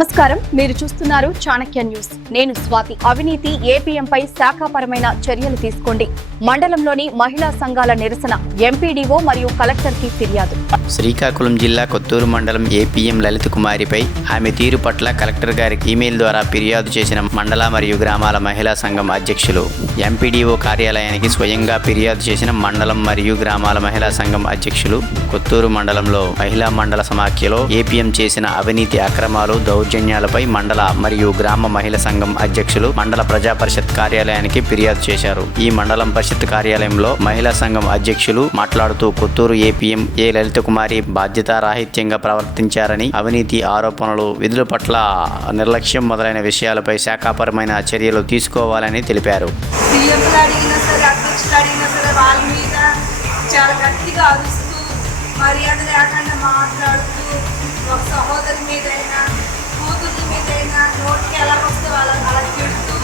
నమస్కారం. మీరు చూస్తున్నారు చాణక్య న్యూస్. నేను స్వాతి. అవినీతి ఏపీఎంపై శాఖాపరమైన చర్యలు తీసుకోండి. మండలంలోని మహిళా సంఘాల నిరసన. ఎంపీడీఓ మరియు కలెక్టర్కి ఫిర్యాదు. శ్రీకాకుళం జిల్లా కొత్తూరు మండలం ఏపీఎం లలిత కుమారిపై ఆమె తీరు పట్ల కలెక్టర్ గారికి ఈమెయిల్ ద్వారా ఫిర్యాదు చేసిన మండల మరియు గ్రామాల మహిళా సంఘం అధ్యక్షులు ఎంపీడీఓ కార్యాలయానికి స్వయంగా ఫిర్యాదు చేసిన మండలం మరియు గ్రామాల మహిళా సంఘం అధ్యక్షులు కొత్తూరు మండలంలో మహిళా మండల సమాఖ్యలో ఏపీఎం చేసిన అవినీతి అక్రమాలు దౌ దౌర్జన్యాలపై మండల మరియు గ్రామ మహిళా సంఘం అధ్యక్షులు మండల ప్రజా పరిషత్ కార్యాలయానికి ఫిర్యాదు చేశారు. ఈ మండలం పరిషత్ కార్యాలయంలో మహిళా సంఘం అధ్యక్షులు మాట్లాడుతూ కొత్తూరు ఏపీఎం ఏ లలిత కుమారి బాధ్యతారాహిత్యంగా ప్రవర్తించారని అవినీతి ఆరోపణలు విధుల పట్ల నిర్లక్ష్యం మొదలైన విషయాలపై శాఖాపరమైన చర్యలు తీసుకోవాలని తెలిపారు. చాలా గట్టిగా అరుస్తూ మర్యాద లేకుండా మాట్లాడుతూ ఒక సహోదరి మీదైనా కూతుర్ల మీదైనా నోటికి ఎలా వస్తే వాళ్ళని అలా తిడుతూ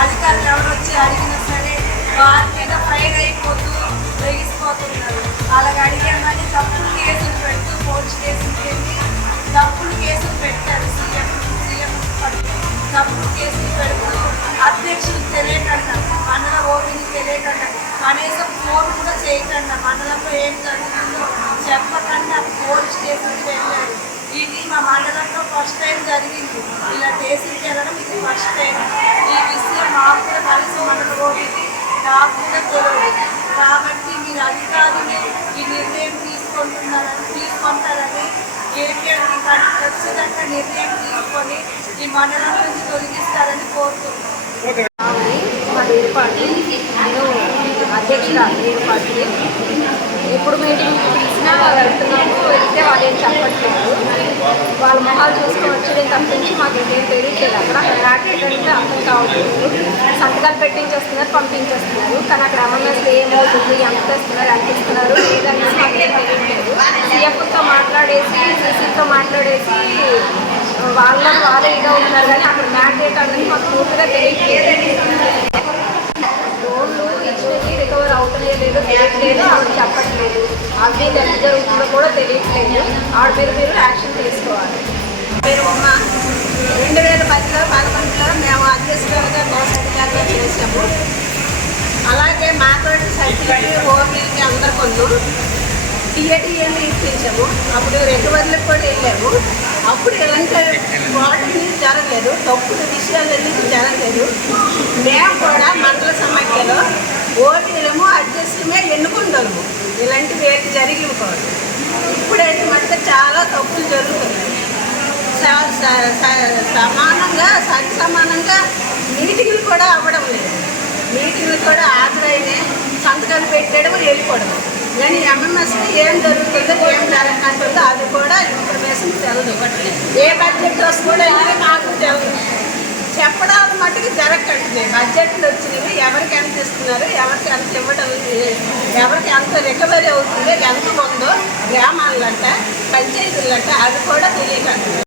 అధికారులు ఎవరు వచ్చి అడిగినా సరే వారి మీద ఫైర్ అయిపోతూ వేగిసిపోతున్నారు అలాగ అడిగామని తప్పుడు కేసులు పెడుతూ పోలీస్ కేసులు వెళ్ళి తప్పుడు కేసులు పెట్టారు సీఎం సీఎం తప్పుడు కేసులు పెడుతూ అధ్యక్షులు తెలియకుండా మండల ఓపిని తెలియకుండా కనీసం ఫోన్ కూడా చేయకుండా. మండలంలో ఏం జరుగుతుందో చెప్పకుండా. పోలీస్ స్టేషన్కి వెళ్ళారు ఇది మా మండలంలో ఫస్ట్ టైం జరిగింది. ఇలా స్టేషన్కి వెళ్ళడం ఇది ఫస్ట్ టైం ఈ విషయం మాకు కూడా కలిసి మండలం పోయింది నాకు కూడా తెలియదు. కాబట్టి మీరు అధికారులు ఈ నిర్ణయం తీసుకుంటున్నారని తీసుకుంటారని ఏపీఎంకి ఖచ్చితంగా నిర్ణయం తీసుకొని ఈ మండలం నుంచి తొలగిస్తారని కోరుతున్నాను ఆవిడ మా నేను అధ్యక్షురాలు మీటింగ్ పిలిచినా వెళ్తున్నాము వెళ్తే వాళ్ళు ఏం చెప్పట్లేదు. వాళ్ళ మొహాలు చూసుకొని వచ్చేది తప్పించి మాకు ఇంకేం తెలియట్లేదు. అక్కడ హ్యాకెట్ అంటే అర్థం కావట్లేదు. సంతకాలు పెట్టించేస్తున్నారు పంపించేస్తున్నారు. కానీ అక్కడ ఎంఎంఎస్ ఏమవుతుంది ఎంత ఇస్తున్నారు ఎంత ఇస్తున్నారు ఏదనేసి మాకు ఏం తెలియట్లేదు. సీఎఫ్తో మాట్లాడేసి సీసీతో మాట్లాడేసి వాళ్ళ వాళ్ళే ఇదే ఉన్నారు కానీ అక్కడ మ్యాట్ ఏంటన్నది మాకు పూర్తిగా తెలియట్లేదు లోన్లు ఇచ్చినవి రికవర్ అవుతున్నాయో లేదో తెలియట్లేదు ఆవిడ చెప్పట్లేదు అవి ఎంత జరుగుతుందో కూడా తెలియట్లేదు. ఆవిడ మీరు యాక్షన్ తీసుకోవాలి. పేరు అమ్మ రెండు వేల పదిలో పదకొండులో మేము అధ్యక్షులుగా కోశాధికారిగా చేసాము అలాగే మాతోటి సర్టిఫికేట్ ఓపీలకి అందరు కొన్నాం టీఏటీఎల్ని ఇప్పించాము. అప్పుడు రికవర్లకు కూడా వెళ్ళాము. అప్పుడు ఎలాంటి వాటిని జరగలేదు. తప్పుడు విషయాలు అనేది జరగలేదు. మేము కూడా మండల సమాఖ్యలో ఓటీలము అధ్యక్షులమే ఎన్నుకుంటాము. ఇలాంటివి ఏది జరిగినవి కాదు. ఇప్పుడైతే మటుకు చాలా తప్పులు జరుగుతున్నాయి. సమానంగా సరి సమానంగా మీటింగ్లు కూడా అవ్వడం లేదు. మీటింగ్లు కూడా హాజరైనే సంతకాలు పెట్టడం వెళ్ళిపోవడం. కానీ ఎంఎంఎస్కి ఏం జరుగుతుందో ఏం జరగకుంటుందో అది కూడా ఇన్ఫర్మేషన్ తెలదు. ఏ బడ్జెట్ వస్తుందో కూడా మట్టుకు జరగట్లేదు బడ్జెట్లు వచ్చినవి ఎవరికి ఎంత ఇస్తున్నారు ఎవరికి ఎంత ఇవ్వడం ఎవరికి ఎంత రికవరీ అవుతుందో ఎంత ఉందో గ్రామాలంట పంచాయతీలంట అది కూడా తెలియకంటుంది